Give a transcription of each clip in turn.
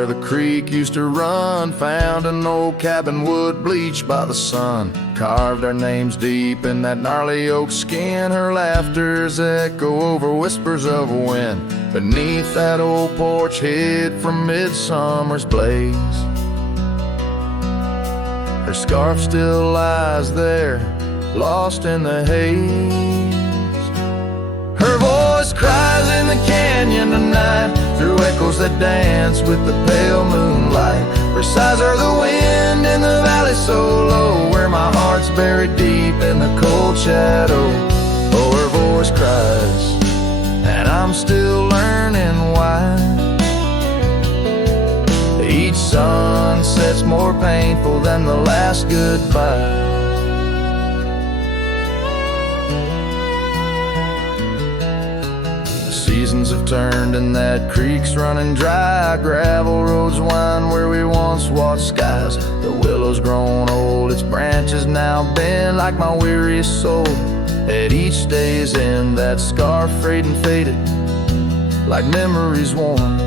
where the creek used to run. Found an old cabin wood bleached by the sun. Carved our names deep in that gnarly oak skin. Her laughter's echo over whispers of wind. Beneath that old porch hid from midsummer's blaze. Her scarf still lies there, lost in the haze. Her voice cries in the canyon tonight, through echoes that dance with the pale moonlight. Her sighs are the wind in the valley so low, where my heart's buried deep in the cold shadow. Oh, her voice cries, and I'm still learning why. Each sunset's more painful than the last goodbye. Seasons have turned and that creek's running dry. Gravel roads wind where we once watched skies. The willow's grown old, its branches now bend like my weariest soul. At each day's end, that scarf frayed and faded like memories worn.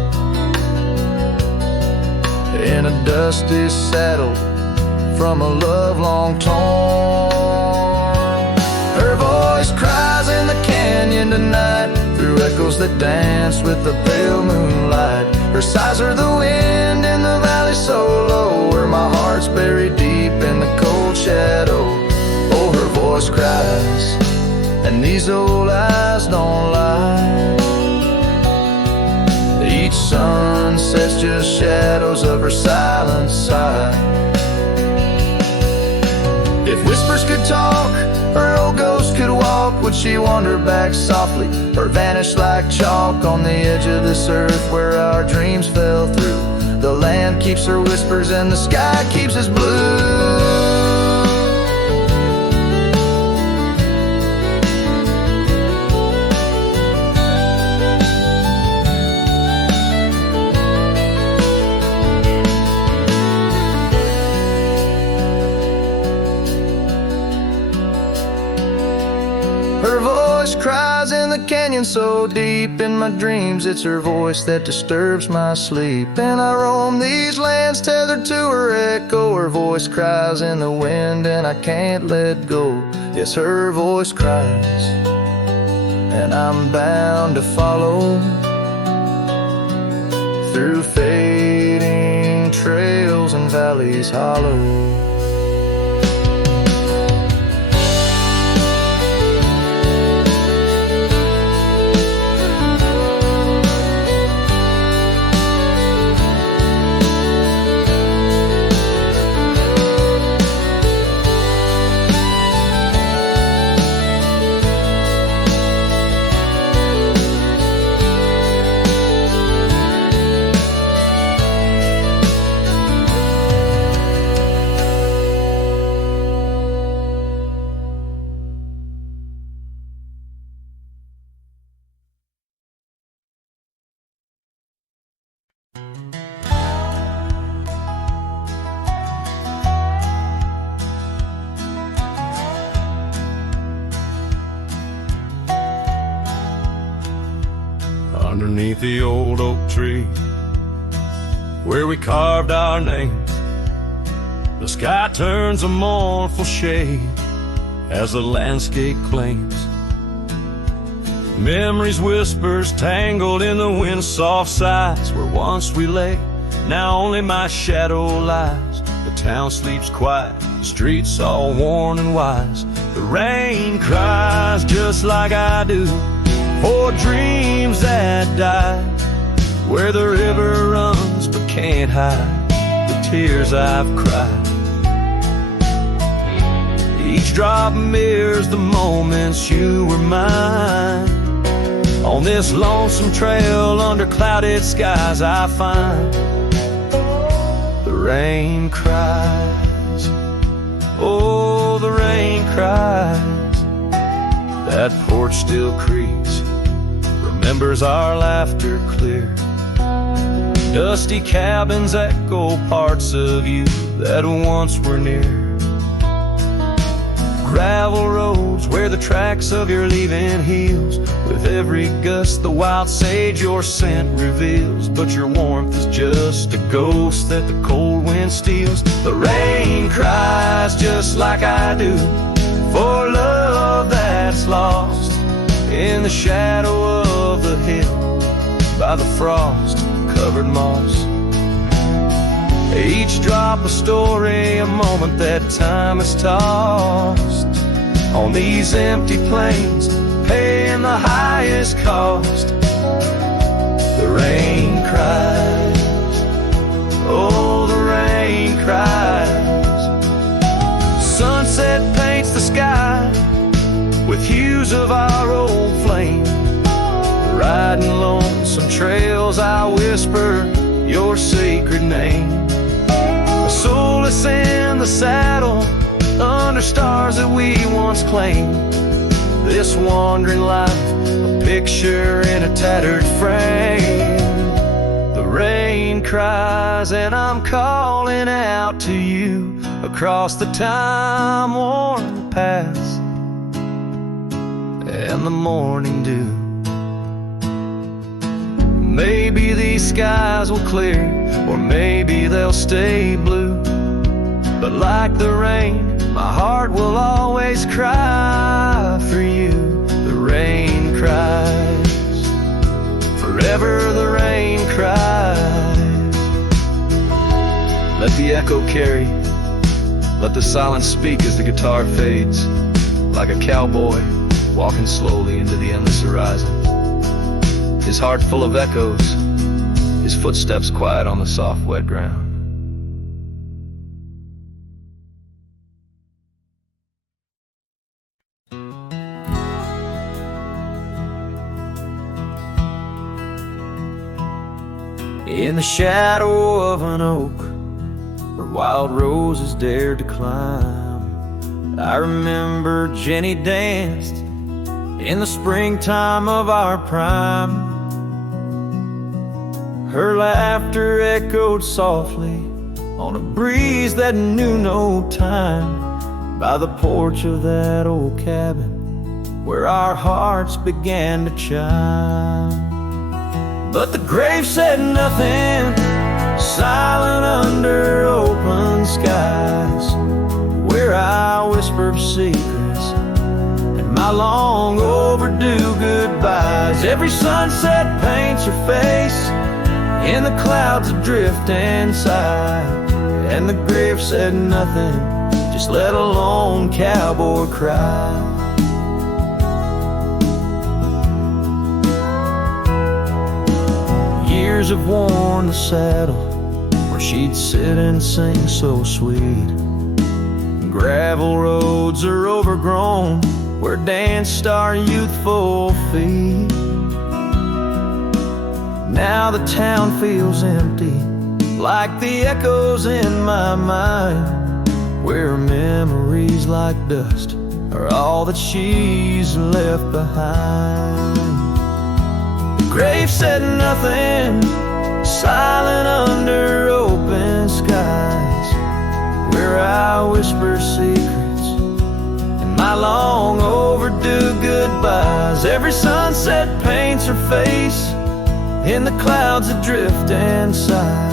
In a dusty saddle from a love long torn. Her voice cries in the canyon tonight, through echoes that dance with the pale moonlight. Her sighs are the wind in the valley so low, where my heart's buried deep in the cold shadow. Oh, her voice cries, and these old eyes don't lie. Each sunset's just shadows of her silent sigh. If whispers could talk, or old ghosts could walk, would she wander back softly, or vanish like chalk on the edge of this earth where our dreams fell through? The land keeps her whispers and the sky keeps us blue. Her voice cries in the canyon so deep in my dreams. It's her voice that disturbs my sleep. And I roam these lands tethered to her echo. Her voice cries in the wind and I can't let go. Yes, her voice cries, and I'm bound to follow through fading trails and valleys hollow. Underneath the old oak tree where we carved our names, the sky turns a mournful shade as the landscape claims. Memories whispers tangled in the wind's soft sighs, where once we lay, now only my shadow lies. The town sleeps quiet, the streets all worn and wise. The rain cries just like I do for dreams that die, where the river runs but can't hide the tears I've cried. Each drop mirrors the moments you were mine. On this lonesome trail under clouded skies, I find the rain cries. Oh, the rain cries. That porch still creaks, remembers our laughter clear. Dusty cabins echo parts of you that once were near. Gravel roads where the tracks of your leaving heals. With every gust the wild sage your scent reveals, but your warmth is just just a ghost that the cold wind steals. The rain cries just like I do for love that's lost in the shadow of the hill by the frost-covered moss. Each drop a story, a moment that time has tossed on these empty plains, paying the highest cost. The rain cries, oh, the rain cries. Sunset paints the sky with hues of our old flame. Riding lonesome trails, I whisper your sacred name. Soulless in the saddle, under stars that we once claimed. This wandering life, a picture in a tattered frame. The rain cries and I'm calling out to you across the time-worn paths and the morning dew. Maybe these skies will clear, or maybe they'll stay blue. But like the rain, my heart will always cry for you. The rain cries, forever the rain cries. Let the echo carry, let the silence speak as the guitar fades, like a cowboy walking slowly into the endless horizon. His heart full of echoes, his footsteps quiet on the soft, wet ground. In the shadow of an oak, where wild roses dared to climb, I remember Jenny danced in the springtime of our prime. Her laughter echoed softly on a breeze that knew no time, by the porch of that old cabin where our hearts began to chime. But the grave said nothing, silent under open skies, where I whispered secrets and my long overdue goodbyes. Every sunset paints her face in the clouds adrift and sigh, and the grave said nothing, just let a lone cowboy cry. Years have worn the saddle where she'd sit and sing so sweet. Gravel roads are overgrown where danced our youthful feet. Now the town feels empty, like the echoes in my mind, where memories like dust are all that she's left behind. The grave said nothing, silent under open skies, where I whisper secrets and my long overdue goodbyes. Every sunset paints her face in the clouds adrift and sigh,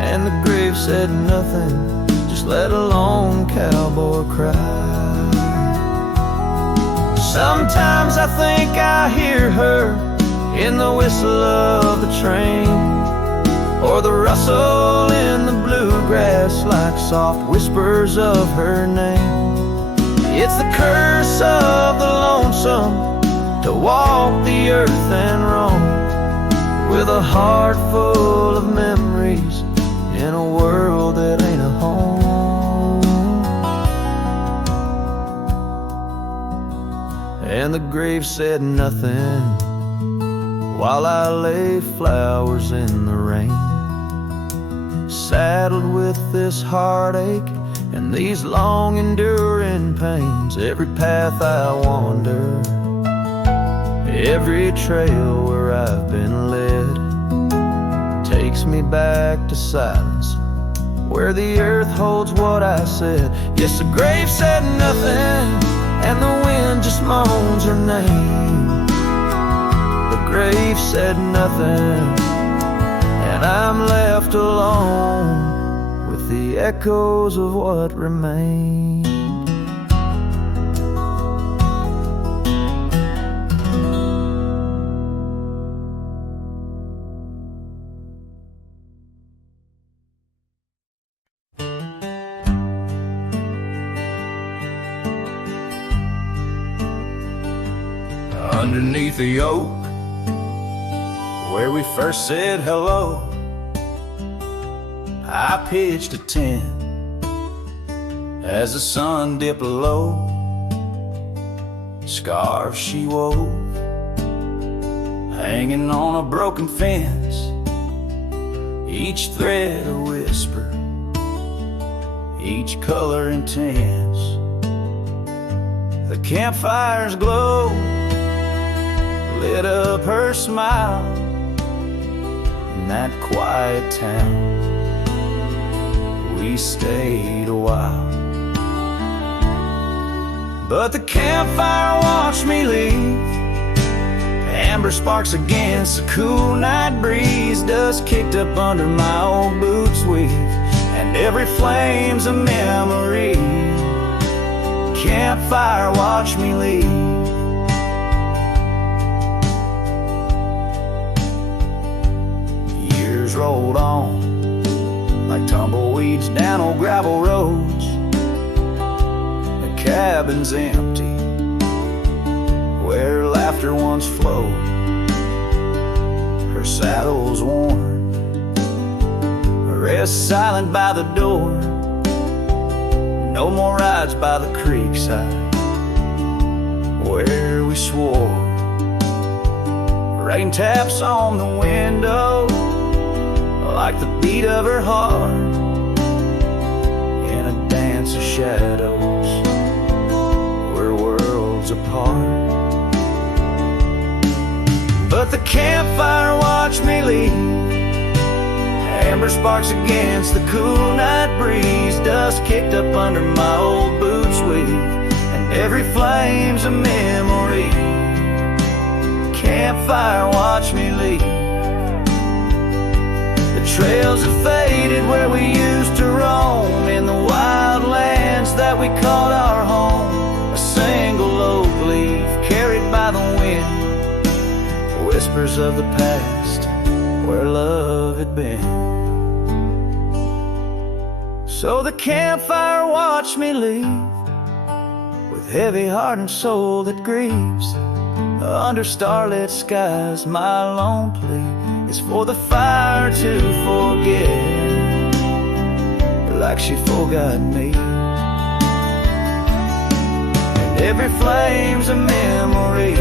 and the grave said nothing, just let a lone cowboy cry. Sometimes I think I hear her in the whistle of the train, or the rustle in the bluegrass like soft whispers of her name. It's the curse of the lonesome to walk the earth and roam, with a heart full of memories in a world that ain't a home. And the grave said nothing while I lay flowers in the rain, saddled with this heartache and these long enduring pains. Every path I wander, every trail where I've been led, takes me back to silence, where the earth holds what I said. Yes, the grave said nothing, and the wind just moans her name. The grave said nothing, and I'm left alone with the echoes of what remained. Underneath the oak, where we first said hello, I pitched a tent as the sun dipped low. Scarf she wove, hanging on a broken fence, each thread a whisper, each color intense. The campfire's glow lit up her smile in that quiet town. We stayed a while, but the campfire watched me leave. Amber sparks against the cool night breeze, dust kicked up under my old boots weave, and every flame's a memory. Campfire watched me leave. Rolled on like tumbleweeds down old gravel roads. The cabin's empty where laughter once flowed. Her saddle's worn, rest silent by the door. No more rides by the creekside where we swore. Rain taps on the window like the beat of her heart in a dance of shadows, we're worlds apart. But the campfire watched me leave. Amber sparks against the cool night breeze, dust kicked up under my old boots weave, and every flame's a memory. Campfire watched me leave. Trails have faded where we used to roam, in the wild lands that we called our home. A single oak leaf carried by the wind, whispers of the past where love had been. So the campfire watched me leave, with heavy heart and soul that grieves. Under starlit skies my lone plea is for the fire to forget, like she forgot me. And every flame's a memory.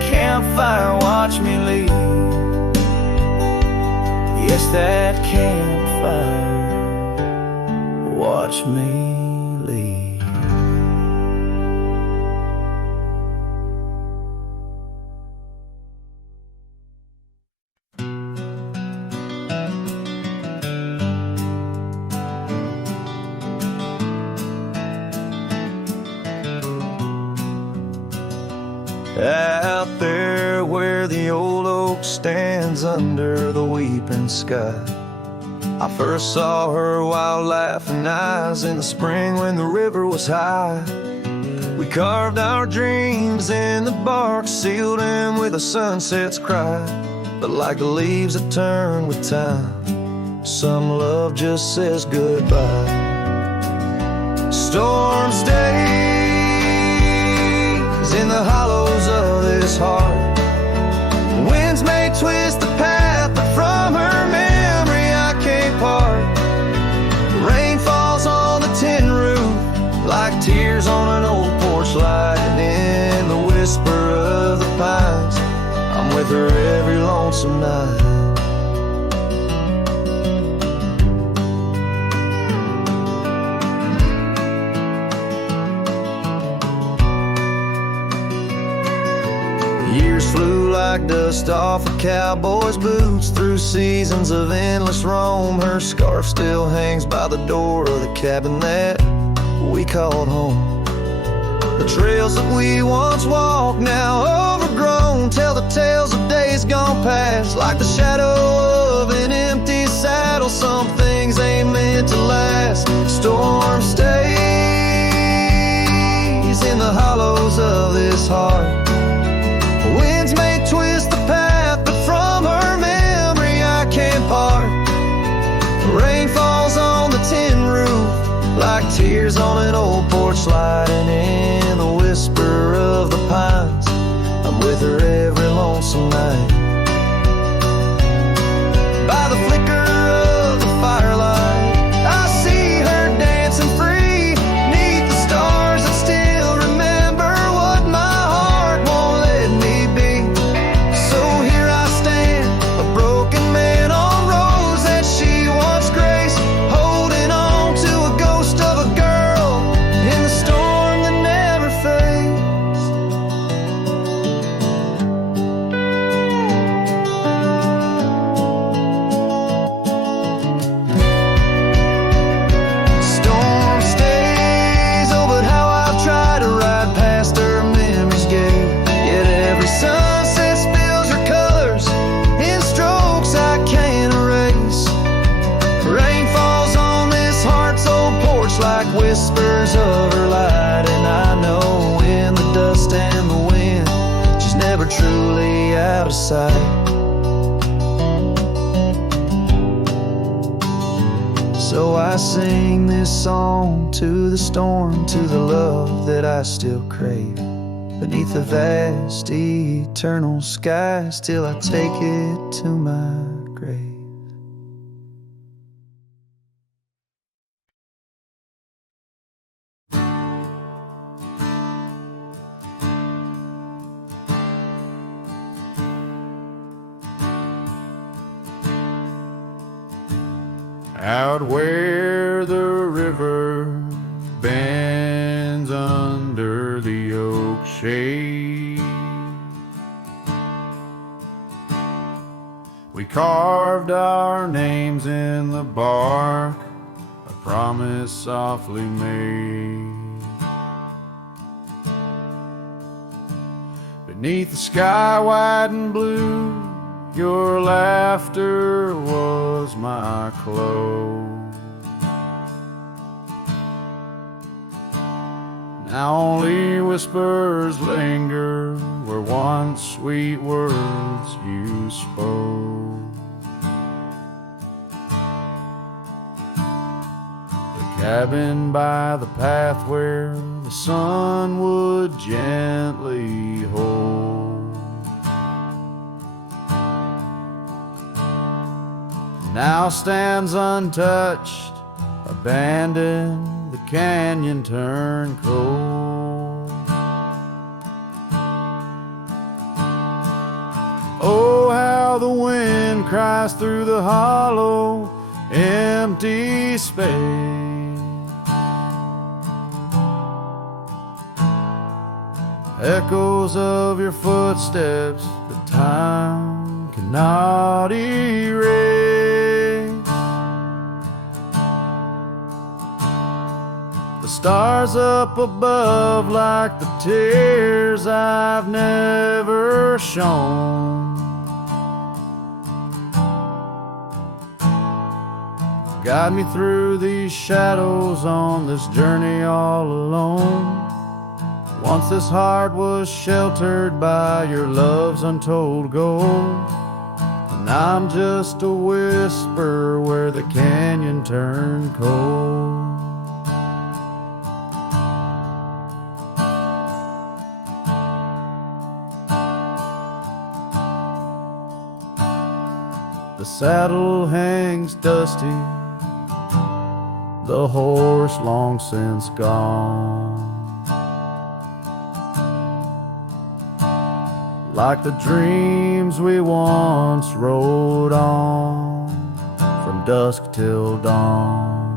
Campfire watch me leave. Yes, that campfire watch me leave. Out there where the old oak stands under the weeping sky, I first saw her wild laughing eyes in the spring when the river was high. We carved our dreams in the bark, sealed them with a sunset's cry. But like the leaves that turn with time, some love just says goodbye. Storms days in the hollows of this heart, winds may twist the path, but from her memory I can't part. Rain falls on the tin roof like tears on an old porch light, and in the whisper of the pines I'm with her every lonesome night. Years flew like dust off a cowboy's boots through seasons of endless roam. Her scarf still hangs by the door of the cabin that we called home. The trails that we once walked, now overgrown, tell the tales of days gone past, like the shadow of an empty saddle. Some things ain't meant to last. Storm stays in the hollows of this heart. Winds may twist the path, but from her memory I can't part. Rain falls on the tin roof like tears on an old porch light, and in the whisper of the pines I'm with her every lonesome night. By the flicker of the firelight I see her dancing free, 'neath the stars that still remember what my heart won't let me be. So here I stand, a broken man on roads that she once graced, holding on to a ghost of a girl in the storm that never fades. Storm stays, oh, but how I've tried to ride past her memory's gate. Yet every sunset spills her colors in strokes I can't erase. Rain falls on this heart's old porch like whispers of her light, and I know in the dust and the wind she's never truly out of sight. So I sing this song to the storm, to the love that I still crave, beneath the vast eternal skies, till I take it to my grave. Out where the river bends under the oak shade, we carved our names in the bark, a promise softly made. Beneath the sky wide and blue, your laughter was my clothes. Now only whispers linger where once sweet words you spoke. The cabin by the path where the sun would gently hold now stands untouched, abandoned, the canyon turned cold. Oh, how the wind cries through the hollow, empty space. Echoes of your footsteps that time cannot erase. Stars up above like the tears I've never shown. Guide me through these shadows on this journey all alone. Once this heart was sheltered by your love's untold gold, and I'm just a whisper where the canyon turned cold. The saddle hangs dusty, the horse long since gone. Like the dreams we once rode on, from dusk till dawn.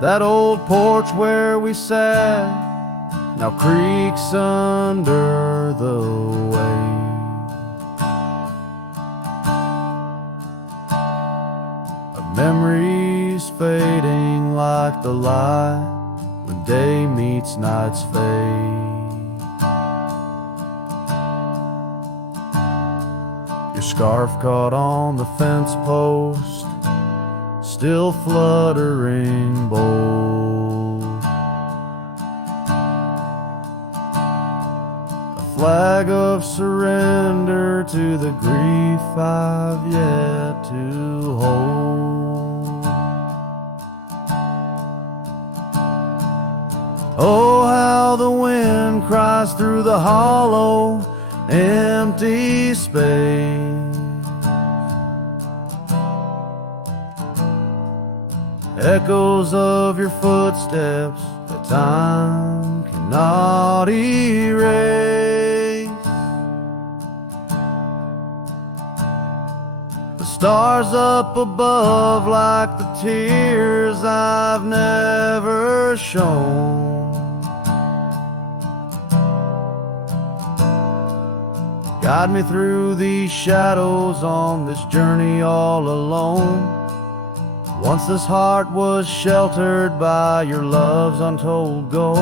That old porch where we sat now creaks under the weight. Memories fading like the light when day meets night's fade. your scarf caught on the fence post, still fluttering bold. A flag of surrender to the grief I've yet to hold. Oh, how the wind cries through the hollow, empty space. Echoes of your footsteps that time cannot erase. The stars up above like the tears I've never shown. Guide me through these shadows on this journey all alone. Once this heart was sheltered by your love's untold gold.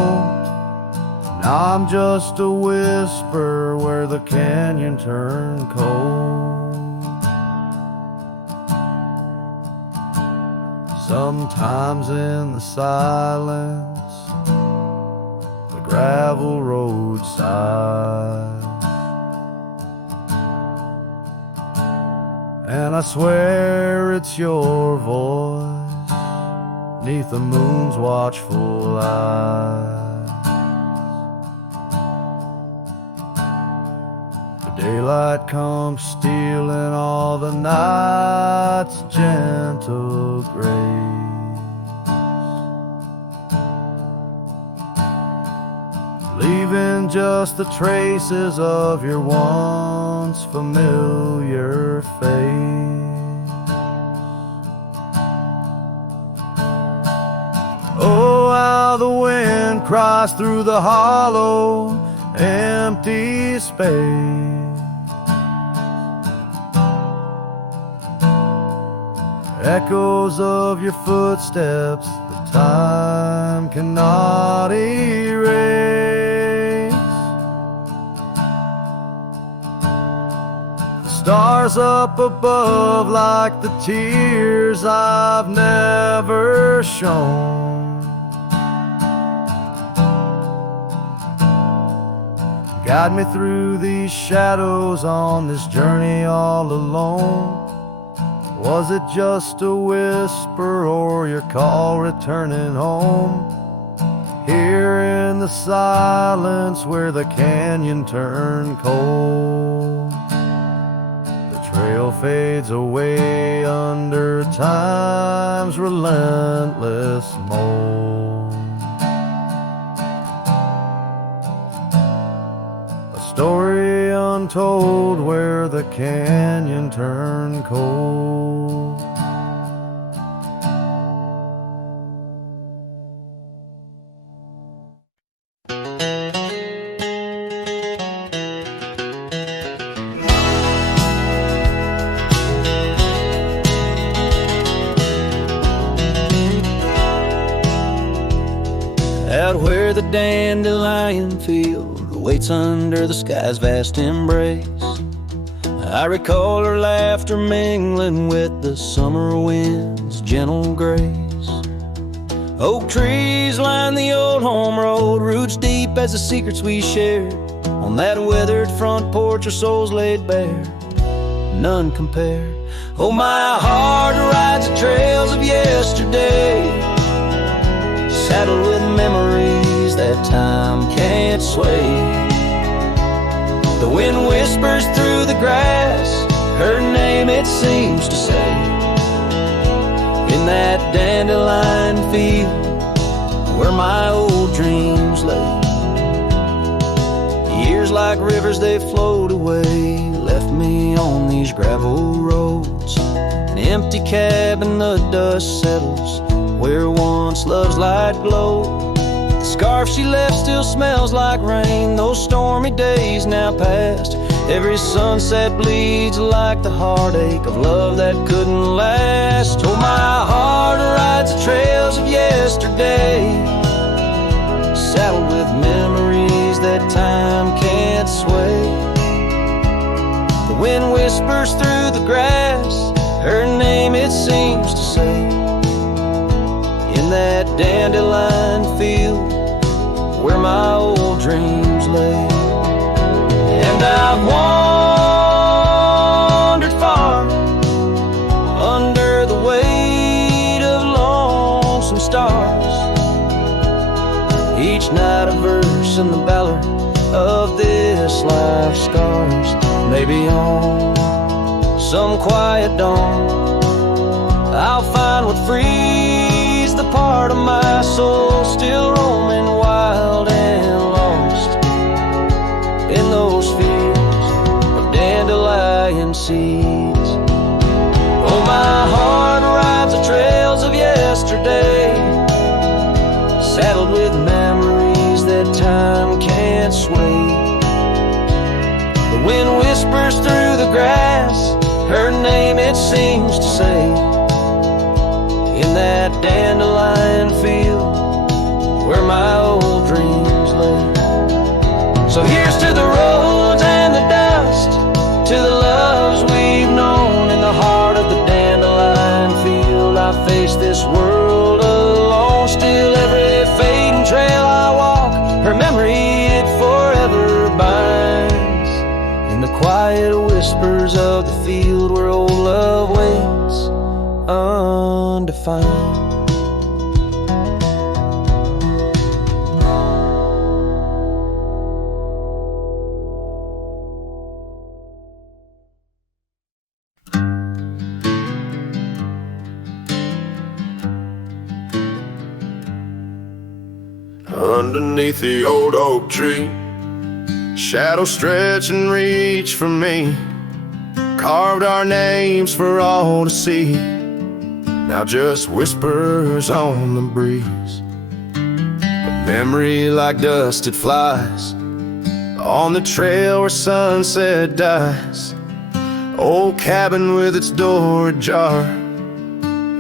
Now I'm just a whisper where the canyon turned cold. Sometimes in the silence, the gravel roadside, and I swear it's your voice 'neath the moon's watchful eyes. The daylight comes stealing all the night's gentle grace, leaving just the traces of your once familiar face. Oh, how the wind cries through the hollow, empty space. Echoes of your footsteps that time cannot erase. Stars up above like the tears I've never shown. Guide me through these shadows on this journey all alone. Was it just a whisper or your call returning home? Here in the silence where the canyon turned cold, trail fades away under time's relentless mold. A story untold where the canyon turned cold. Out where the dandelion field waits under the sky's vast embrace, I recall her laughter mingling with the summer wind's gentle grace. Oak trees line the old home road, roots deep as the secrets we shared. On that weathered front porch our souls laid bare, none compare. Oh, my heart rides the trails of yesterday, saddled with memories that time can't sway. The wind whispers through the grass, her name it seems to say. In that dandelion field where my old dreams lay. Years like rivers they flowed away, left me on these gravel roads. An empty cabin, the dust settles where once love's light glowed. The scarf she left still smells like rain, those stormy days now past. Every sunset bleeds like the heartache of love that couldn't last. Oh, my heart rides the trails of yesterday, saddled with memories that time can't sway. The wind whispers through the grass, her name it seems to say. In that dandelion field where my old dreams lay. And I've wandered far under the weight of lonesome stars. Each night a verse in the ballad of this life's scars. Maybe on some quiet dawn I'll find what frees the part of my soul still roaming wild and lost in those fields of dandelion seeds. Oh, my heart rides the trails of yesterday, saddled with memories that time can't sway. The wind whispers through the grass, her name it seems to say. In that dandelion field where my old dreams lay. So here's to the roads and the dust, to the loves we've known. In the heart of the dandelion field I face this world alone. Still every fading trail I walk, her memory it forever binds. In the quiet whispers of the field where old love waits undefined. Underneath the old oak tree, shadows stretch and reach for me. Carved our names for all to see, now just whispers on the breeze. A memory like dust it flies on the trail where sunset dies. Old cabin with its door ajar,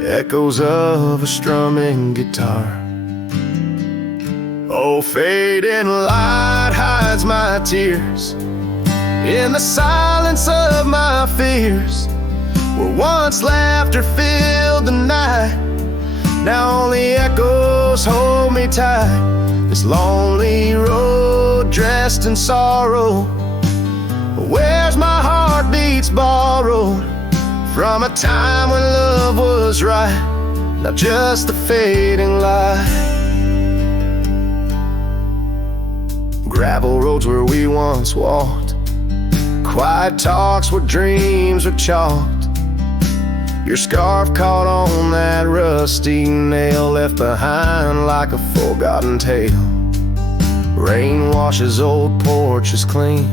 echoes of a strumming guitar. Oh, fading light hides my tears in the silence of my fears. Where once laughter filled the night, now only echoes hold me tight. This lonely road dressed in sorrow, where's my heartbeats borrowed from a time when love was right, now just a fading light. Gravel roads where we once walked, quiet talks where dreams were chalked. Your scarf caught on that rusty nail, left behind like a forgotten tale. Rain washes old porches clean,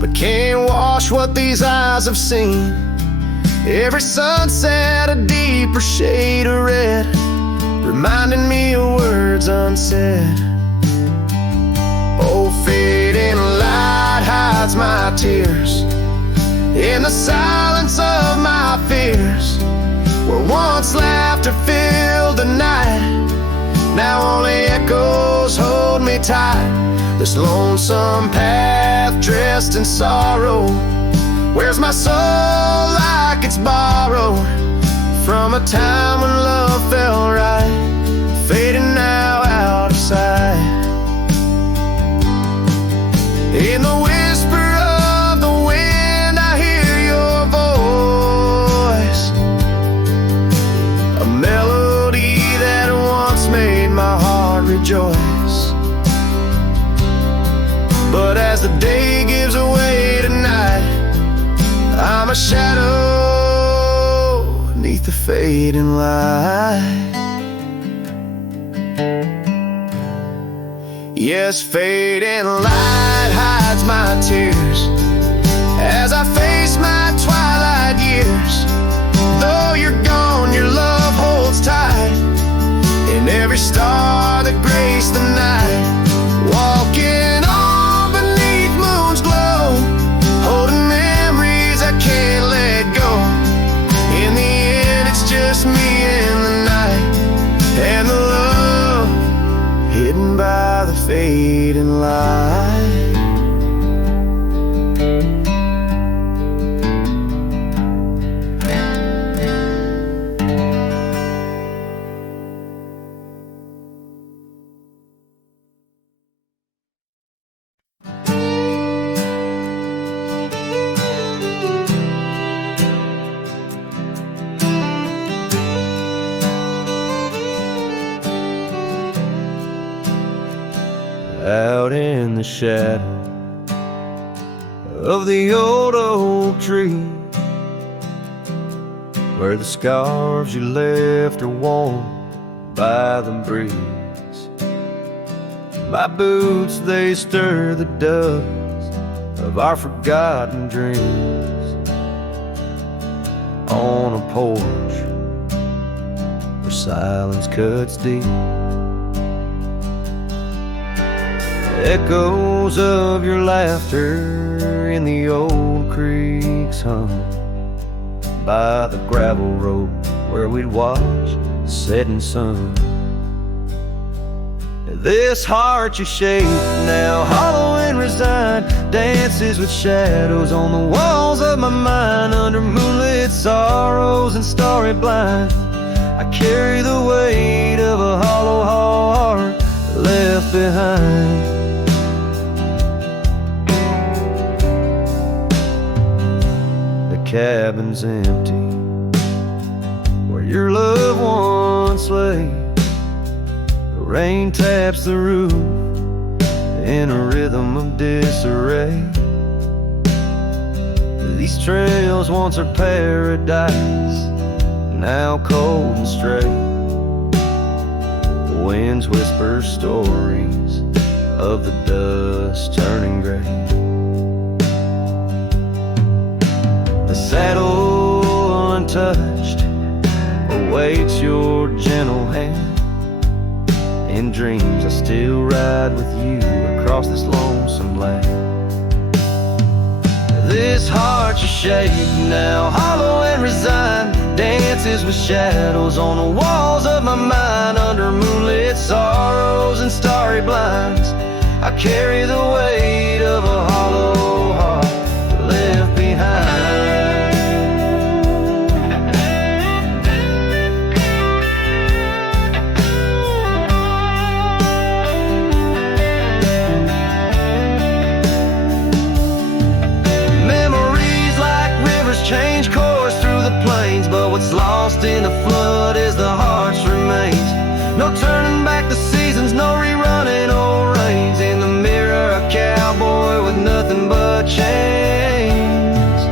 but can't wash what these eyes have seen. Every sunset a deeper shade of red, reminding me of words unsaid. Oh, fading light hides my tears in the silence of my fears. Where once laughter filled the night, now only echoes hold me tight. This lonesome path dressed in sorrow, where's my soul like it's borrowed from a time when love felt right, fading now out of sight. In the whisper of the wind I hear your voice, a melody that once made my heart rejoice. But as the day gives away tonight, I'm a shadow beneath the fading light. Yes, fading light hides my tears as I face my twilight years. Though you're gone, your love holds tight in every star that graced the night. Walking on beneath moon's glow, holding memories I can't let go. In the end, it's just me and the night, and the love hidden by the fading light. shadow of the old oak tree, where the scarves you left are worn by the breeze. My boots, they stir the dust of our forgotten dreams on a porch where silence cuts deep. Echoes of your laughter in the old creeks hum by the gravel road where we'd watch the setting sun. This heart you shape now, hollow and resigned, dances with shadows on the walls of my mind. Under moonlit sorrows and starry blinds, I carry the weight of a hollow heart left behind. The cabin's empty where your loved ones lay. Rain taps the roof in a rhythm of disarray. These trails once are paradise, now cold and straight. The winds whisper stories of the dust turning gray. The saddle untouched awaits your gentle hand. In dreams I still ride with you across this lonesome land. This heart you shape now, hollow and resigned, dances with shadows on the walls of my mind. Under moonlit sorrows and starry blinds, I carry the weight of a hollow heart left behind. Change course through the plains, but what's lost in the flood is the heart's remains. No turning back the seasons, no rerunning old reins. In the mirror, a cowboy with nothing but chains.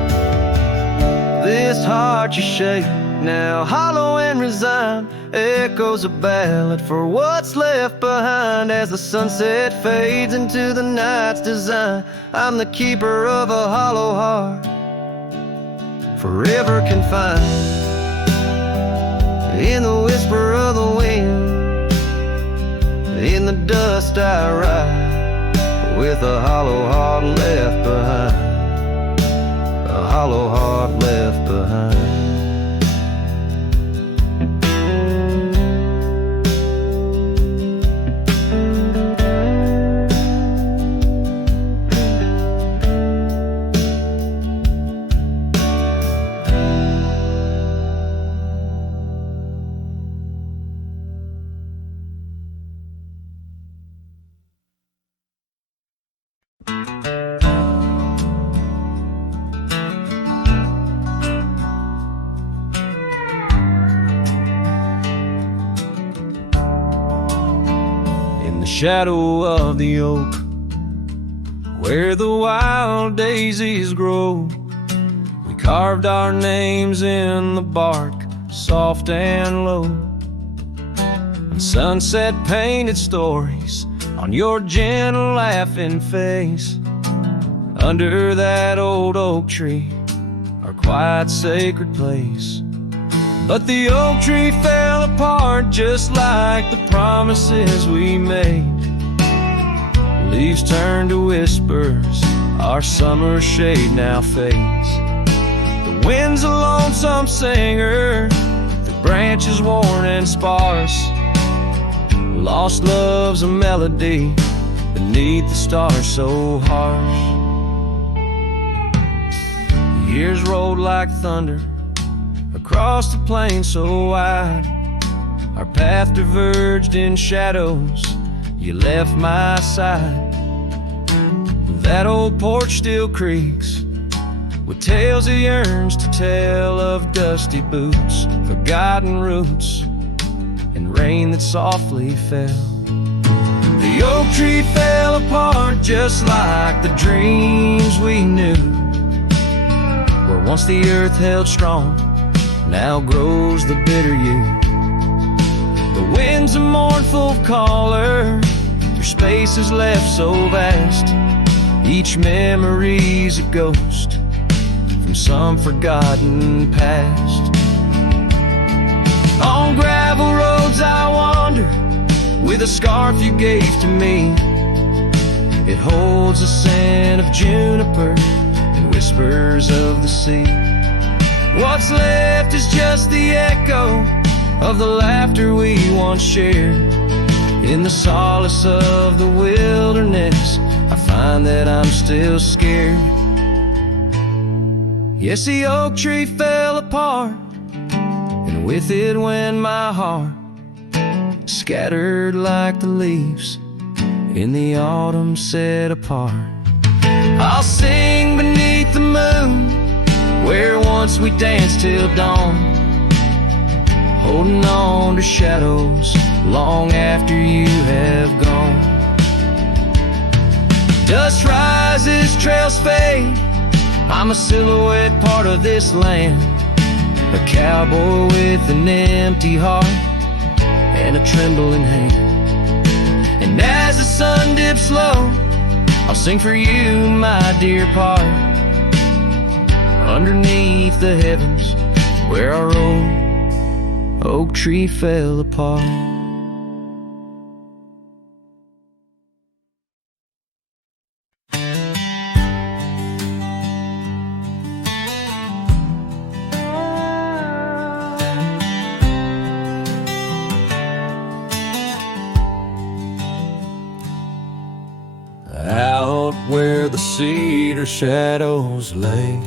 This heart you shape now, hollow and resigned, echoes a ballad for what's left behind. As the sunset fades into the night's design, I'm the keeper of a hollow heart, forever confined in the whisper of the wind. In the dust I ride with a hollow heart left behind, a hollow heart left behind. Shadow of the oak, where the wild daisies grow, we carved our names in the bark, soft and low. And sunset painted stories on your gentle laughing face. Under that old oak tree, our quiet sacred place. But the oak tree fell apart just like the promises we made. Leaves turn to whispers, our summer shade now fades. The wind's a lonesome singer, the branches worn and sparse. Lost love's a melody beneath the stars so harsh. Years rolled like thunder across the plain so wide. Our path diverged in shadows, you left my side. That old porch still creaks with tales it yearns to tell, of dusty boots, forgotten roots, and rain that softly fell. The The oak tree fell apart just like the dreams we knew. Where once the earth held strong, now grows the bitter yew. The wind's a mournful caller, your space is left so vast. Each memory's a ghost from some forgotten past. On gravel roads I wander with a scarf you gave to me. It holds a scent of juniper and whispers of the sea. What's left is just the echo of the laughter we once shared. In the solace of the wilderness, I find that I'm still scared. Yes, the oak tree fell apart, and with it went my heart, scattered like the leaves in the autumn set apart. I'll sing beneath the moon, where once we danced till dawn, holding on to shadows long after you have gone. Dust rises, trails fade, I'm a silhouette part of this land, a cowboy with an empty heart and a trembling hand. And as the sun dips low, I'll sing for you, my dear part, underneath the heavens where our old oak tree fell apart. Out where the cedar shadows lay,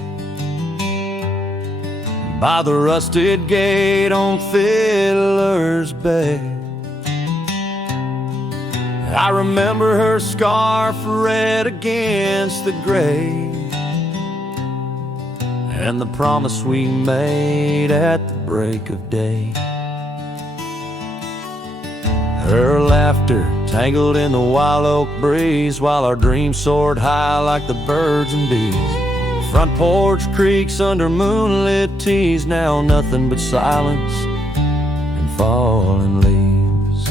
by the rusted gate on Fiddler's Bay, I remember her scarf red against the gray, and the promise we made at the break of day. Her laughter tangled in the wild oak breeze, while our dreams soared high like the birds and bees. Front porch creaks under moonlit teas, now nothing but silence and falling leaves.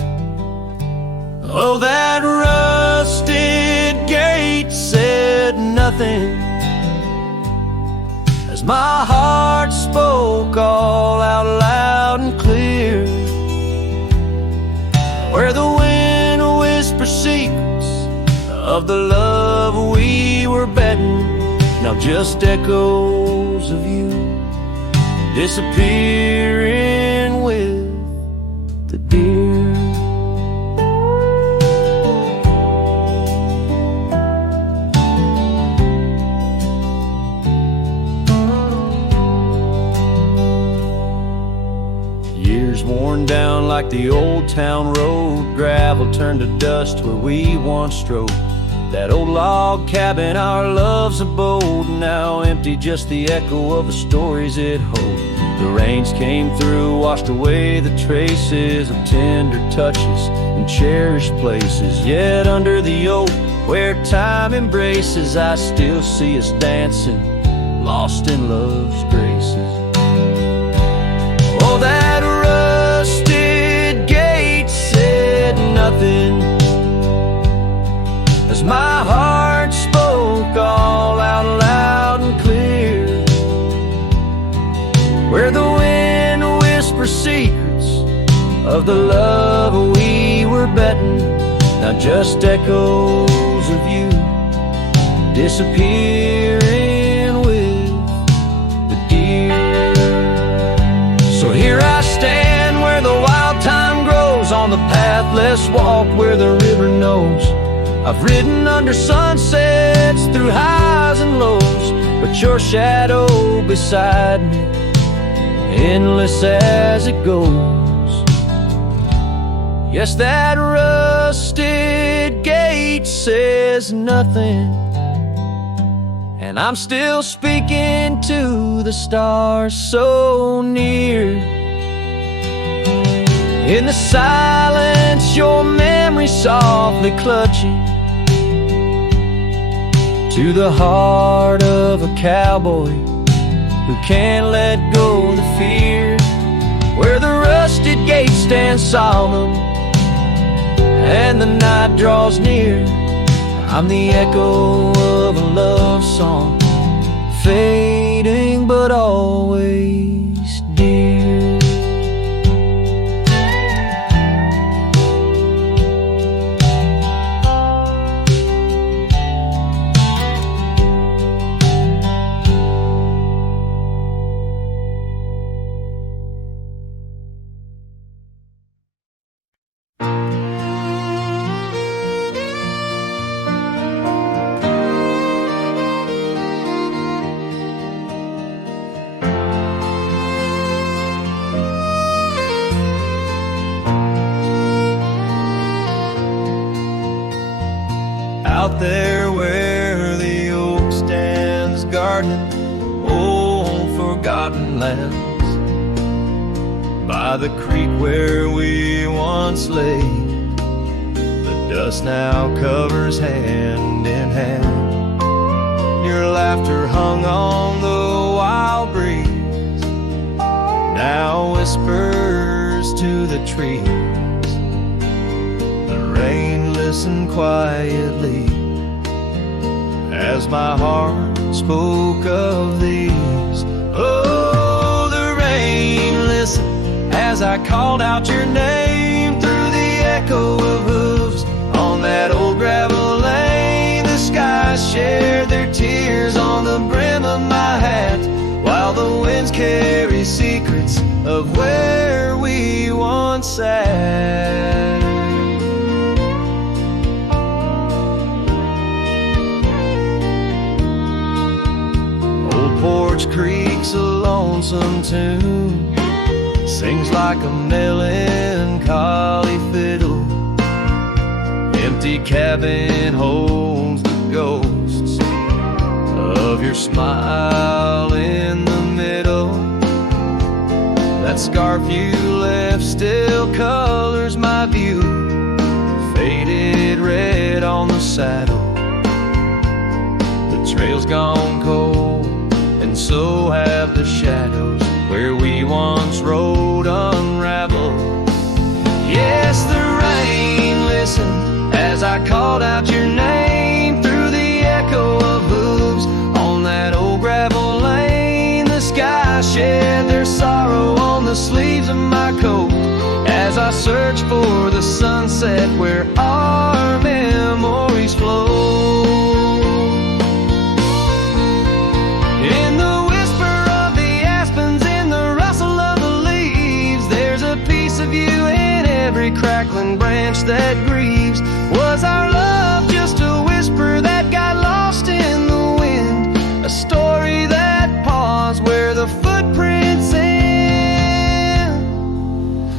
Oh, that rusted gate said nothing as my heart spoke all out loud and clear, where the wind whispers secrets of the love we were betting, now just echoes of you disappearing with the deer. Years worn down like the old town road, gravel turned to dust where we once strode. That old log cabin, our love's abode, now empty, just the echo of the stories it holds. The rains came through, washed away the traces of tender touches and cherished places. Yet under the oak, where time embraces, I still see us dancing, lost in love's graces. Oh, that rusted gate said nothing as my heart spoke all out loud and clear, where the wind whispers secrets of the love we were betting, now just echoes of you disappearing with the deer. So here I stand where the wild thyme grows, on the path less walked where the river knows. I've ridden under sunsets through highs and lows, but your shadow beside me, endless as it goes. Yes, that rusted gate says nothing, and I'm still speaking to the stars so near. In the silence, your memory memory softly clutching to the heart of a cowboy who can't let go of the fear, where the rusted gate stands solemn and the night draws near. I'm the echo of a love song, fading but always dear. Out there where the oak stands gardening old forgotten lands, by the creek where we once lay, the dust now covers hand in hand. Your laughter hung on the wild breeze, now whispers to the trees. The rain listened quietly as my heart spoke of these. Oh, the rain listened as I called out your name through the echo of hooves on that old gravel lane. The skies shared their tears on the brim of my hat, while the winds carry secrets of where we once sat. Porch Creek's a lonesome tune, sings like a melancholy fiddle. Empty cabin holds the ghosts of your smile in the middle. That scarf you left still colors my view, faded red on the saddle. The trail's gone cold, and so have the shadows where we once rode unraveled. Yes, the rain listened as I called out your name through the echo of hooves on that old gravel lane. The sky shed their sorrow on the sleeves of my coat as I search for the sunset where our memories flow. In the whisper of the aspens, in the rustle of the leaves, there's a piece of you in every crackling branch that grieves. Was our love just a whisper that got lost in the wind? A story that paused where the footprints end?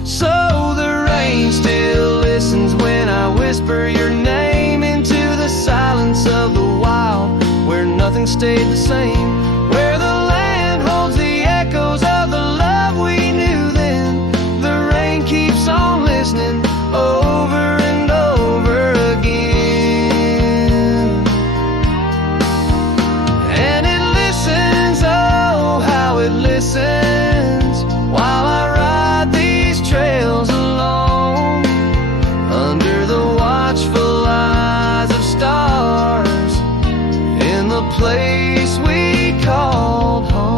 So the rain still listens when I whisper your name into the silence of the wild, where nothing stayed the same. Where the land holds the echoes of the love we knew then. The rain keeps on listening over and over again. And it listens, oh how it listens, while I ride these trails alone, under the watchful eyes of stars, in the place we called home.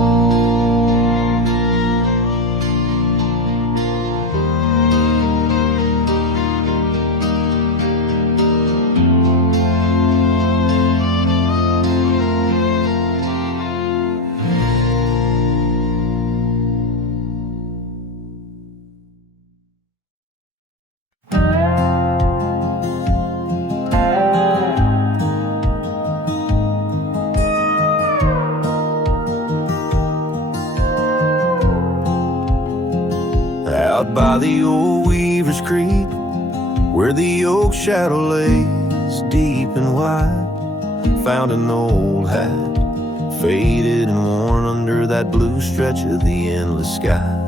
Out by the old Weaver's Creek, where the oak shadow lays deep and wide, found an old hat, faded and worn under that blue stretch of the endless sky.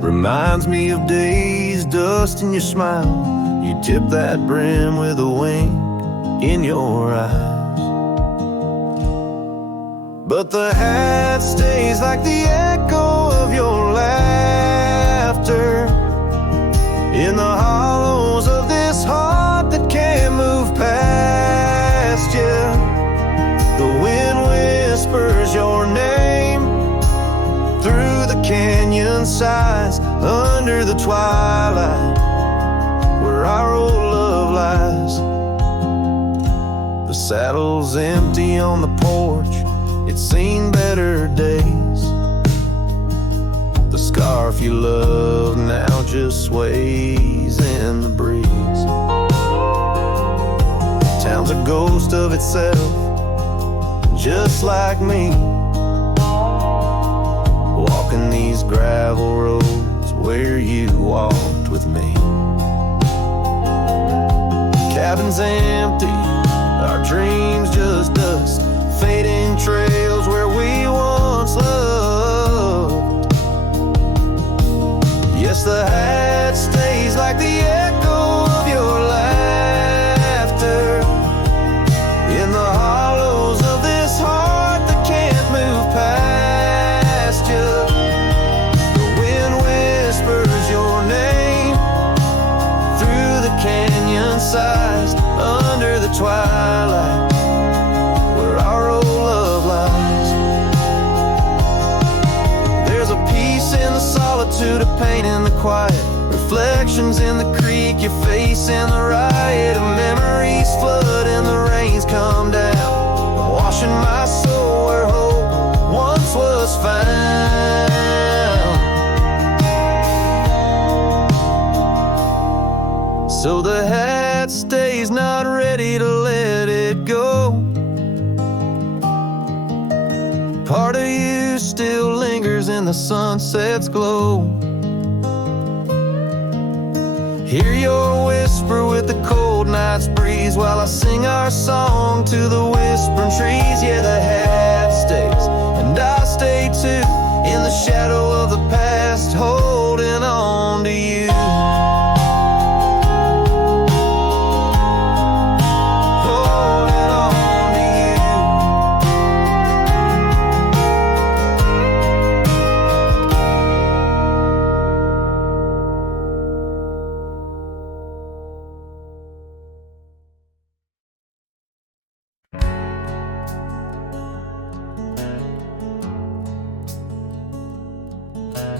Reminds me of days, dust in your smile, You tip that brim with a wink in your eyes. But the hat stays like the echo of your laughter in the hollows of this heart that can't move past you. The wind whispers your name through the canyon sides, under the twilight where our old love lies. The saddle's empty on the porch, it's seen better days. The scarf you love now just sways in the breeze. Town's a ghost of itself, just like me, walking these gravel roads where you walked with me. Cabin's empty, our dreams just dust, fading trails where we once loved. Yes, the hat stays like the echo of your laughter in the hollows of this heart that can't move past you. The wind whispers your name through the canyon sides, under the twilight where our old love lies. There's a peace in the solitude, a pain in the quiet, reflections in the creek, your face in the riot of memories flood and the rains come down, washing my soul where hope once was found. So the hat stays, not ready to let it go. Part of you still lingers in the sunset's glow. Hear your whisper with the cold night's breeze while I sing our song to the whispering trees. Yeah, the hat stays, and I stay too, in the shadow of the past, holding on to you. Holding on to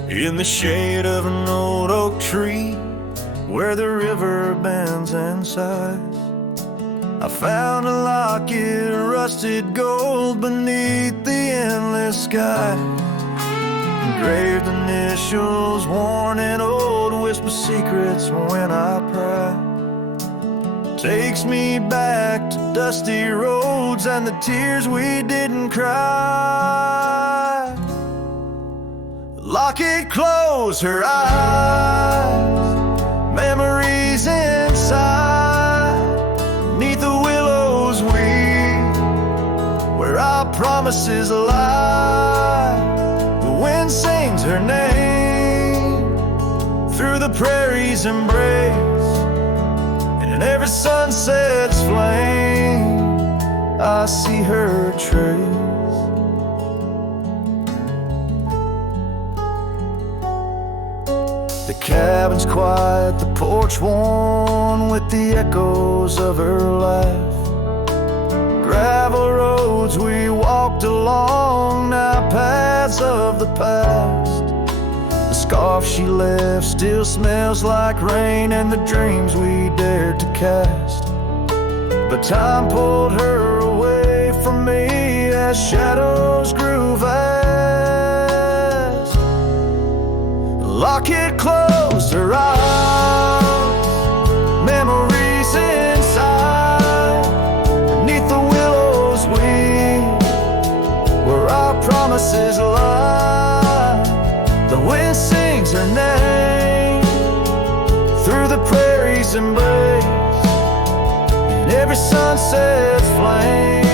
in the shade of an old oak tree where the river bends and sighs, I found a locket of rusted gold beneath the endless sky. Engraved initials worn in old, whisper secrets when I pry. Takes me back to dusty roads and the tears we didn't cry. Locket closed her eyes, memories inside, neath the willows weep, where our promises lie. The wind sings her name through the prairie's embrace, and in every sunset's flame I see her trace. The cabin's quiet, the porch worn with the echoes of her life. Gravel roads we walked along, now paths of the past. The scarf she left still smells like rain and the dreams we dared to cast. But time pulled her away from me as shadows grew vast. Locket closed her eyes, memories inside, beneath the willows weep, where our promises lie. The wind sings her name through the prairie's embrace, in every sunset's flame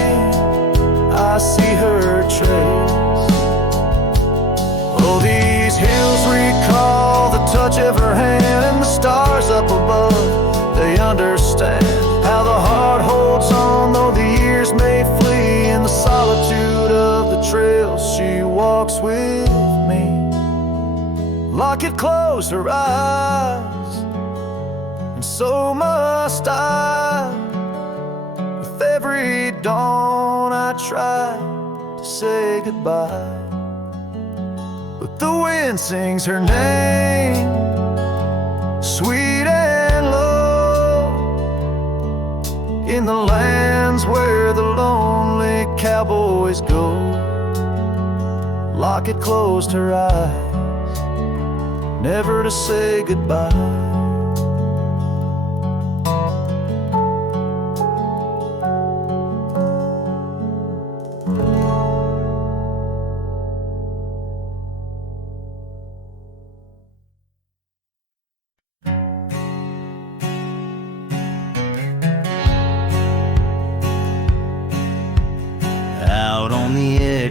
I see her trace. Oh, hills recall the touch of her hand and the stars up above. They understand how the heart holds on, though the years may flee. In the solitude of the trails, she walks with me. Lock it, close her eyes, and so must I. With every dawn I try to say goodbye, but the wind sings her name, sweet and low, in the lands where the lonely cowboys go. Lock it, closed her eyes, never to say goodbye.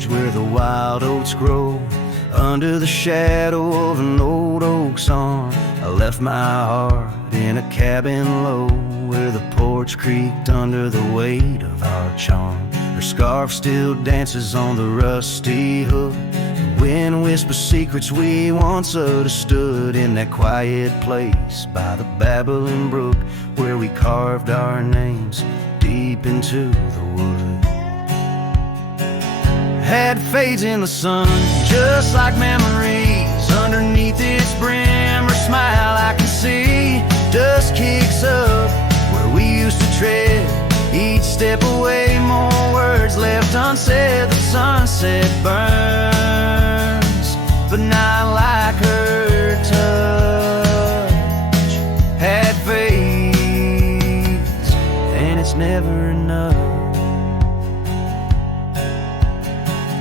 Where the wild oats grow, under the shadow of an old oak's arm, I left my heart in a cabin low, where the porch creaked under the weight of our charm. Her scarf still dances on the rusty hook. The wind whispers secrets we once understood, in that quiet place by the babbling brook, where we carved our names deep into the wood. Had fades in the sun, just like memories. Underneath its brim, her smile I can see. Dust kicks up where we used to tread. Each step away, more words left unsaid. The sunset burns, but not like her touch. Had fades, and it's never enough.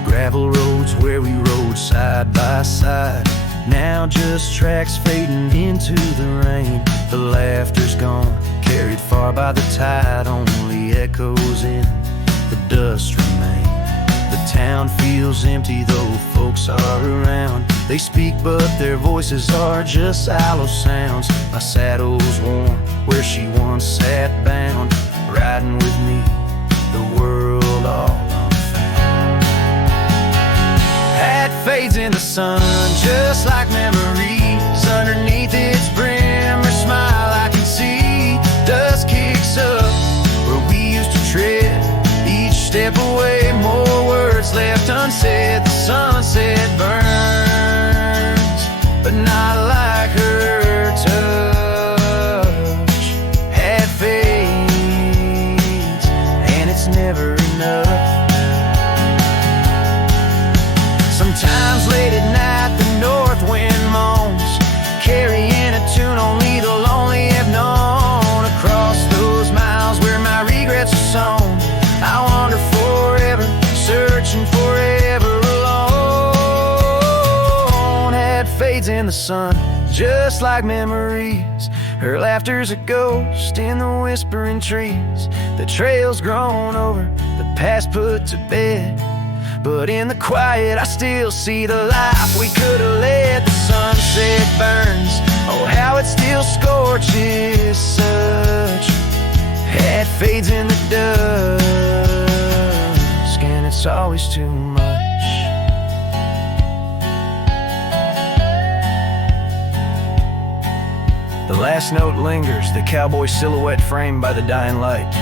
Gravel roads where we rode side by side, now just tracks fading into the rain. The laughter's gone, carried far by the tide, only echoes in the dust remain. The town feels empty though folks are around. They speak but their voices are just hollow sounds. My saddle's warm where she once sat bound, riding with me the world all fades in the sun, just like memories. Underneath its brim, her smile I can see. Dust kicks up where we used to tread. Each step away, more words left unsaid. The sunset burns, but not like her touch. Had fades, and it's never enough. Sometimes late at night the north wind moans, carrying a tune only the lonely have known. Across those miles where my regrets are sown, I wander forever, searching forever alone. Had fades in the sun, just like memories. Her laughter's a ghost in the whispering trees. The trail's grown over, the past put to bed, but in the quiet I still see the life we could have led. The sunset burns, oh how it still scorches such. It fades in the dusk, and it's always too much. The last note lingers, the cowboy silhouette framed by the dying light.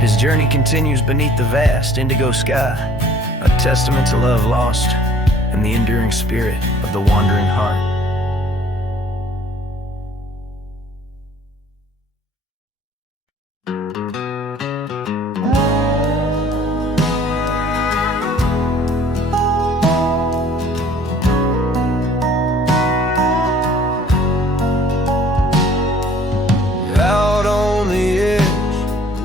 His journey continues beneath the vast indigo sky, a testament to love lost and the enduring spirit of the wandering heart. Out on the edge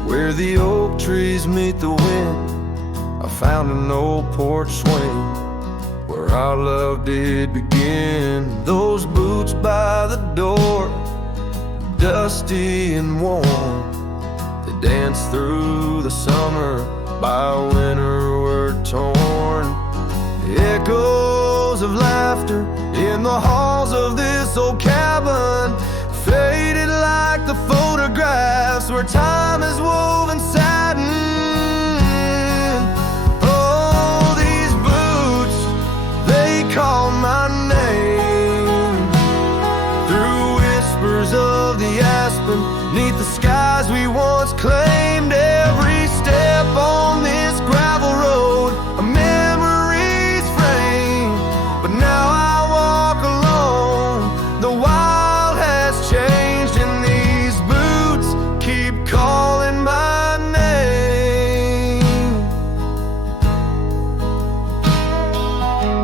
where the oak trees meet the wind, I found an old porch swing where our love did begin. Those boots by the door, dusty and warm, they danced through the summer, by winter were torn. Echoes of laughter in the halls of this old cabin faded like the photo photographs where time is woven satin. Oh, these boots, they call my name. Through whispers of the aspen, neath the skies we once claimed, every step on this gravel road, a memory's frame. But now I walk alone, the wild has changed, and these boots keep calling my name.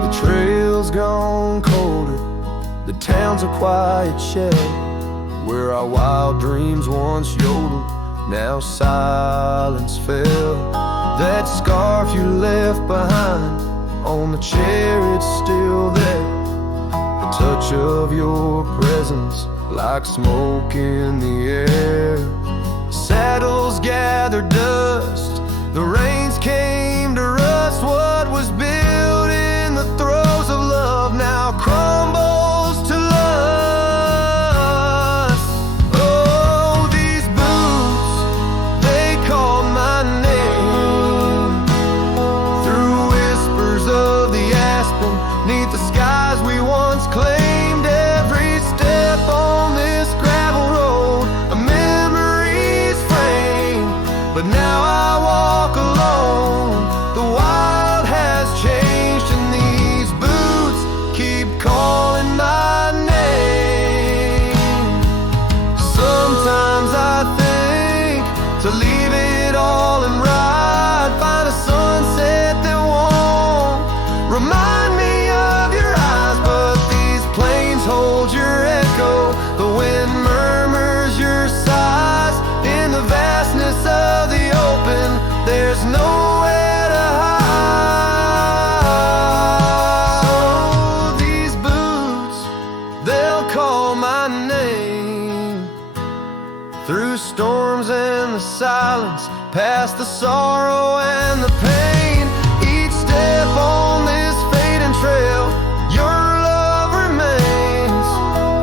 The trail's gone colder, the town's a quiet shell, where our wild dreams once yodeled, now silence fell. That scarf you left behind on the chair, it's still there. The touch of your presence like smoke in the air. Saddles gathered dust, the rains came to rust. What was built in the throes of love now crumbles to lust. Oh, these boots, they called my name. Through whispers of the aspen, neath the skies we once claimed, every step on this gravel road, a memory's frame. But now I walk alone, the wild has changed, and these boots keep calling my name. Sometimes I think to leave it all and ride, find a sunset that won't remind me of your eyes. But these plains hold your echo, the wind murmurs your sighs. In the vastness of the open, there's nowhere to hide. So these boots, they'll call my name. Through storms and the silence, past the sorrow and the pain, each step on this fading trail, your love remains.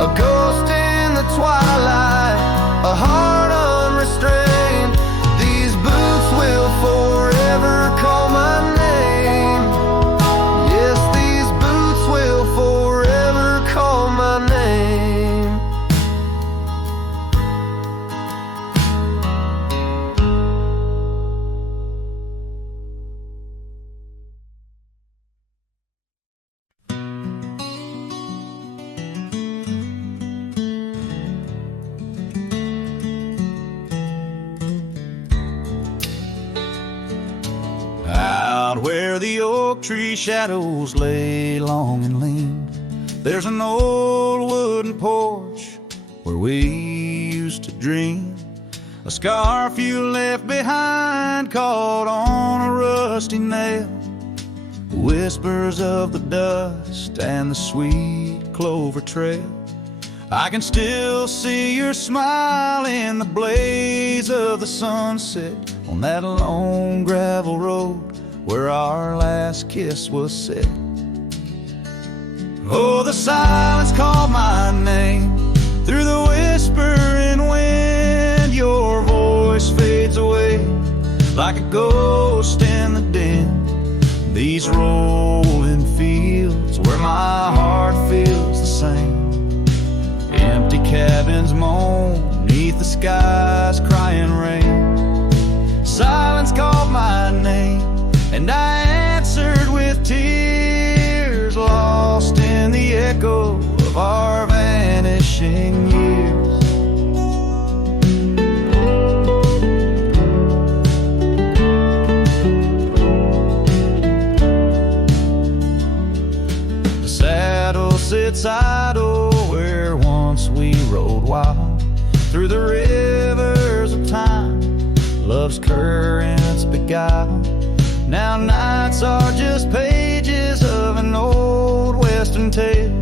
A ghost in the twilight, a heart unrestrained. These boots will forever call my name. Yes, these boots will forever call my name. Out where the oak tree shadows lay long and lean, there's an old wooden porch where we used to dream. A scarf you left behind caught on a rusty nail, whispers of the dust and the sweet clover trail. I can still see your smile in the blaze of the sunset on that lone gravel road where our last kiss was set. Oh, the silence called my name through the whispering wind. Your voice fades away like a ghost in the din. These rolling fields where my heart feels the same. Empty cabins moan neath the sky's crying rain. Silence called my name, and I answered with tears, lost in the echo of our vanishing years. The saddle sits idle where once we rode wild, through the rivers of time love's currents beguile. Now nights are just pages of an old western tale,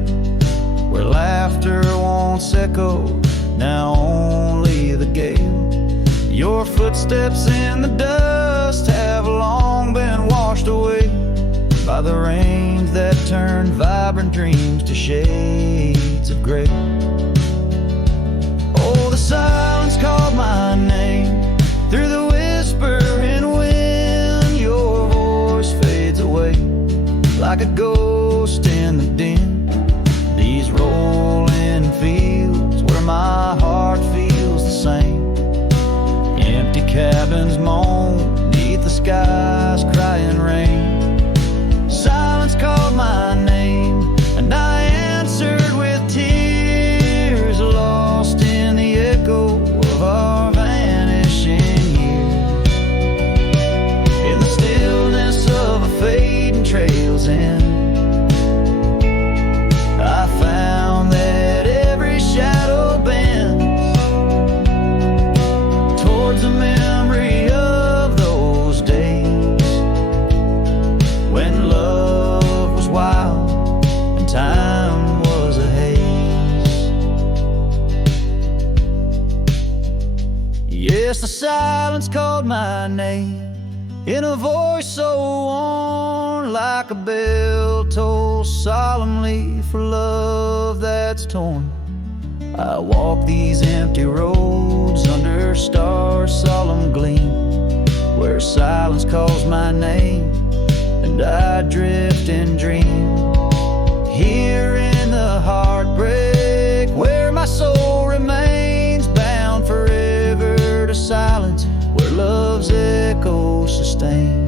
where laughter once echoed, now only the gale. Your footsteps in the dust have long been washed away by the rains that turned vibrant dreams to shades of gray. Oh, the silence called the silence called my name in a voice so worn, like a bell toll solemnly for love that's torn. I walk these empty roads under stars' solemn gleam, where silence calls my name and I drift and dream. Here in the heartbreak, where my soul remains bound forever to silence, where love's echo sustains.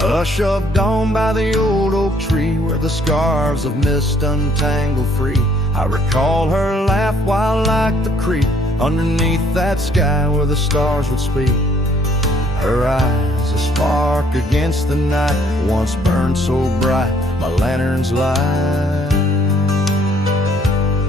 Hush of dawn by the old oak tree, where the scarves of mist untangle free, I recall her laugh while like the creek underneath that sky where the stars would speak. Her eyes, a spark against the night, once burned so bright my lantern's light.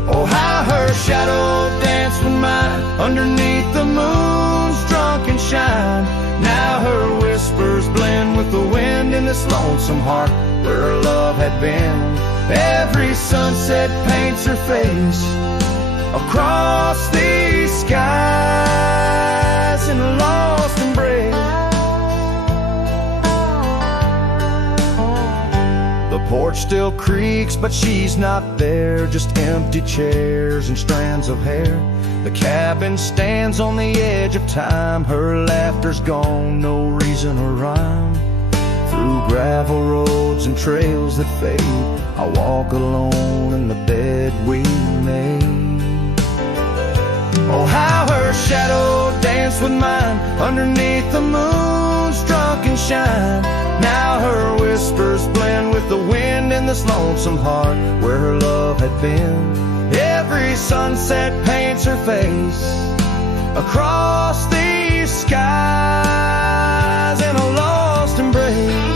Oh, how her shadow danced with mine underneath the moon's drunken shine. Now her whispers blend with the wind in this lonesome heart where her love had been. Every sunset paints her face across these skies in a lost embrace. The porch still creaks, but she's not there, just empty chairs and strands of hair. The cabin stands on the edge of time, her laughter's gone, no reason or rhyme. Through gravel roads and trails that fade, I walk alone in the bed we made. Oh, how her shadow danced with mine underneath the moon's drunken shine. Now her whispers blend with the wind in this lonesome heart where her love had been. Every sunset paints her face across these skies in a lost embrace.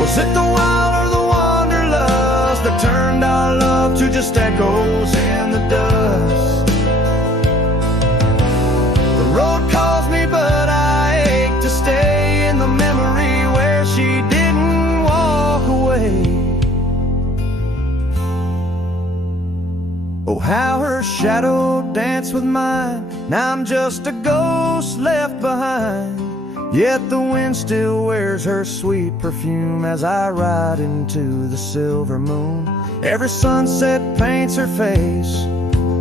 Was it the wild or the wanderlust that turned our love to just echoes in the dust? The road calls me, but I ache to stay in the memory where she didn't walk away. Oh, how her shadow danced with mine. Now I'm just a ghost left behind, yet the wind still wears her sweet perfume as I ride into the silver moon. Every sunset paints her face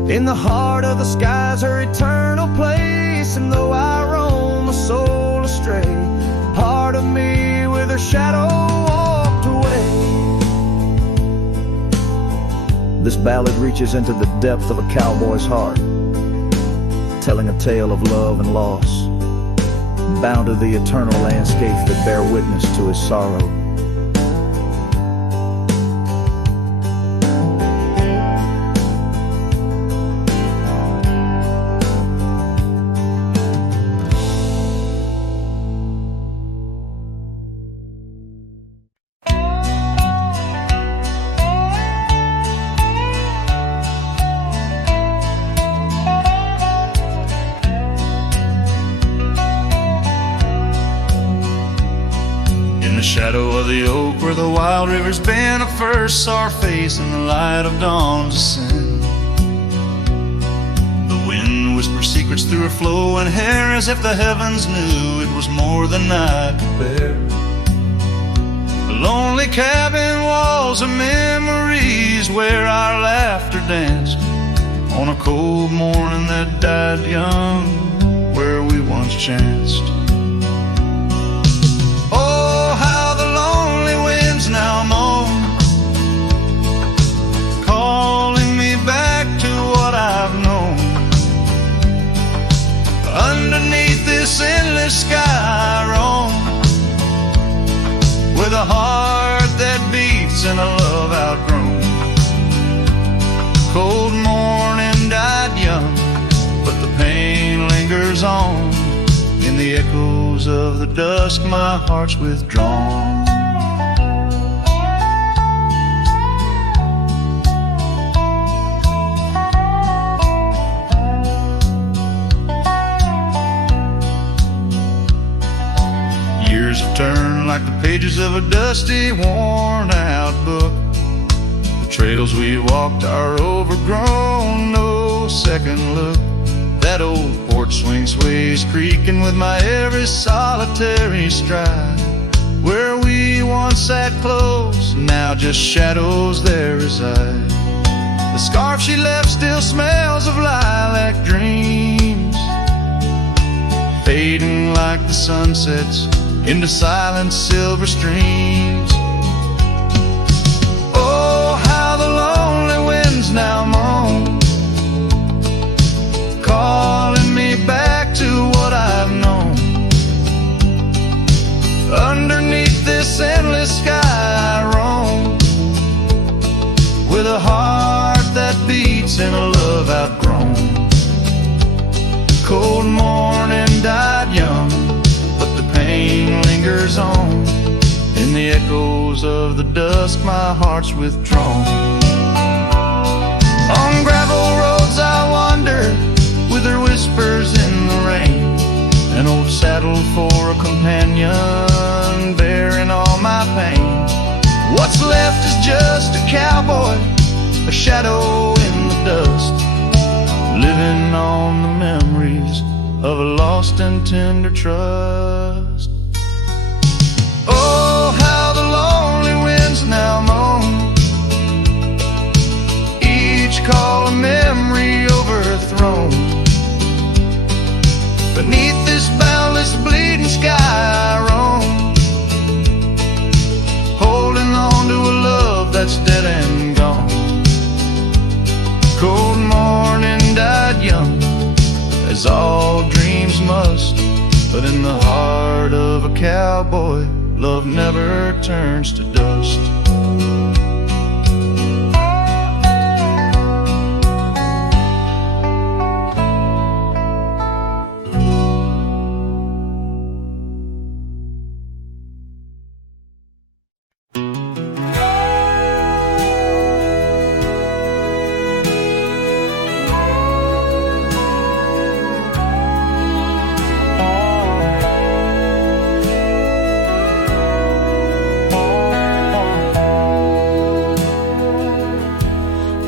in the heart of the skies, her eternal place. And though I roam a soul astray, part of me with her shadow walked away. This ballad reaches into the depth of a cowboy's heart, telling a tale of love and loss, bound to the eternal landscapes that bear witness to his sorrow. Shadow of the oak where the wild rivers bend, I first saw her face in the light of dawn's ascent. The wind whispered secrets through her flowing hair, as if the heavens knew it was more than I could bear. The lonely cabin walls of memories where our laughter danced on a cold morning that died young, where we once chanced. Now moan, calling me back to what I've known. Underneath this endless sky I roam, with a heart that beats and a love outgrown. Cold morning lingers on. In the echoes of the dusk, my heart's withdrawn. Years have turned like the pages of a dusty, worn-out book. The trails we walked are overgrown, no second look. That old porch swing sways creaking with my every solitary stride. Where we once sat close, now just shadows there reside. The scarf she left still smells of lilac dreams, fading like the sunsets into silent silver streams. Oh, how the lonely winds now moan, calling me back to what I've known. Underneath this endless sky I roam, with a heart that beats and a love outgrown. Cold morning died young, but the pain lingers on. In the echoes of the dusk, my heart's withdrawn. On gravel roads I wander, with her whispers in the rain. An old saddle for a companion, bearing all my pain. What's left is just a cowboy, a shadow in the dust, living on the memories of a lost and tender trust. Oh, how the lonely winds now moan, each call a memory overthrown. Beneath this boundless bleeding sky I roam, holding on to a love that's dead and gone. Cold morning died young, as all dreams must, but in the heart of a cowboy, love never turns to dust.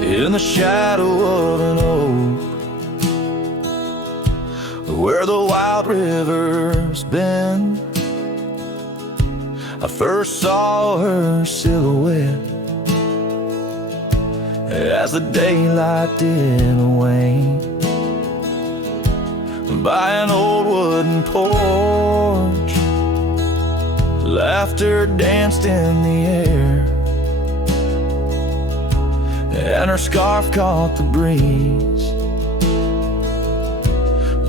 In the shadow of an oak, where the wild river's been, I first saw her silhouette as the daylight did wane. By an old wooden porch, laughter danced in the air, and her scarf caught the breeze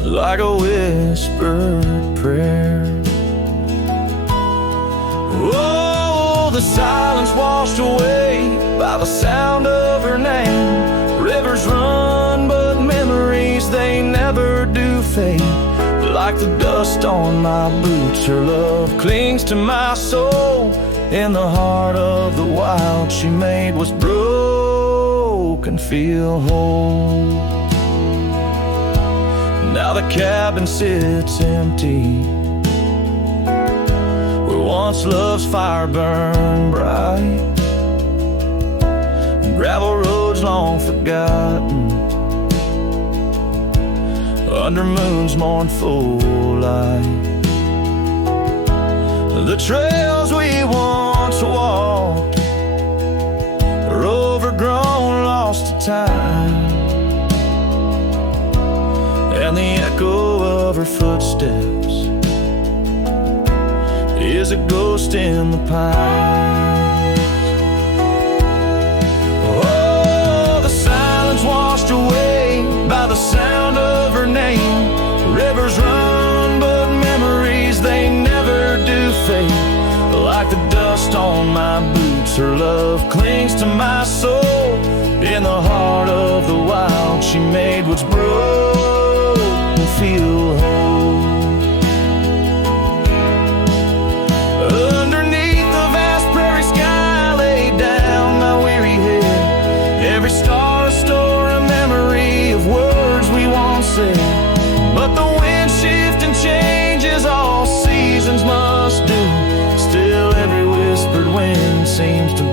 like a whispered prayer. Oh, the silence washed away by the sound of her name. Rivers run, but memories, they never do fade. Like the dust on my boots, her love clings to my soul. In the heart of the wild, she made what's broken feel whole. Now the cabin sits empty, where once love's fire burned bright. Gravel roads long forgotten, under moon's mournful light. The trails we once walked are overgrown, lost to time, and the echo of her footsteps is a ghost in the pines. Oh, the silence washed away by the sound of her name. Rivers run, but memories, they never do fade. Like the dust on my boots, her love clings to my soul. In the heart of the wild, she made what's broken feel whole.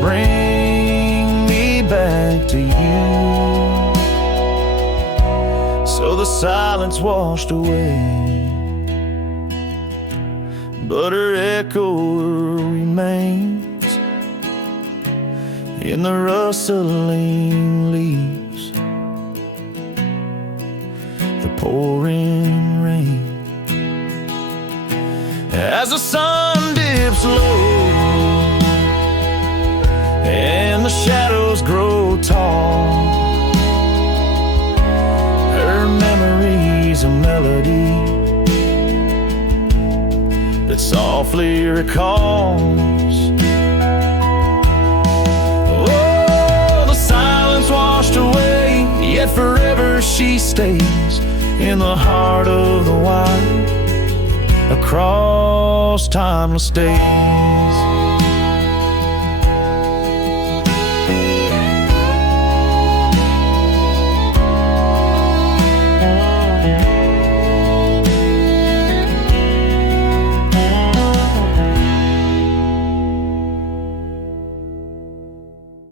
bring me back to you. So the silence washed away, but her echo remains in the rustling leaves, the pouring rain. As the sun dips low and the shadows grow tall, her memory's a melody that softly recalls. Oh, the silence washed away, yet forever she stays in the heart of the wild, across timeless days.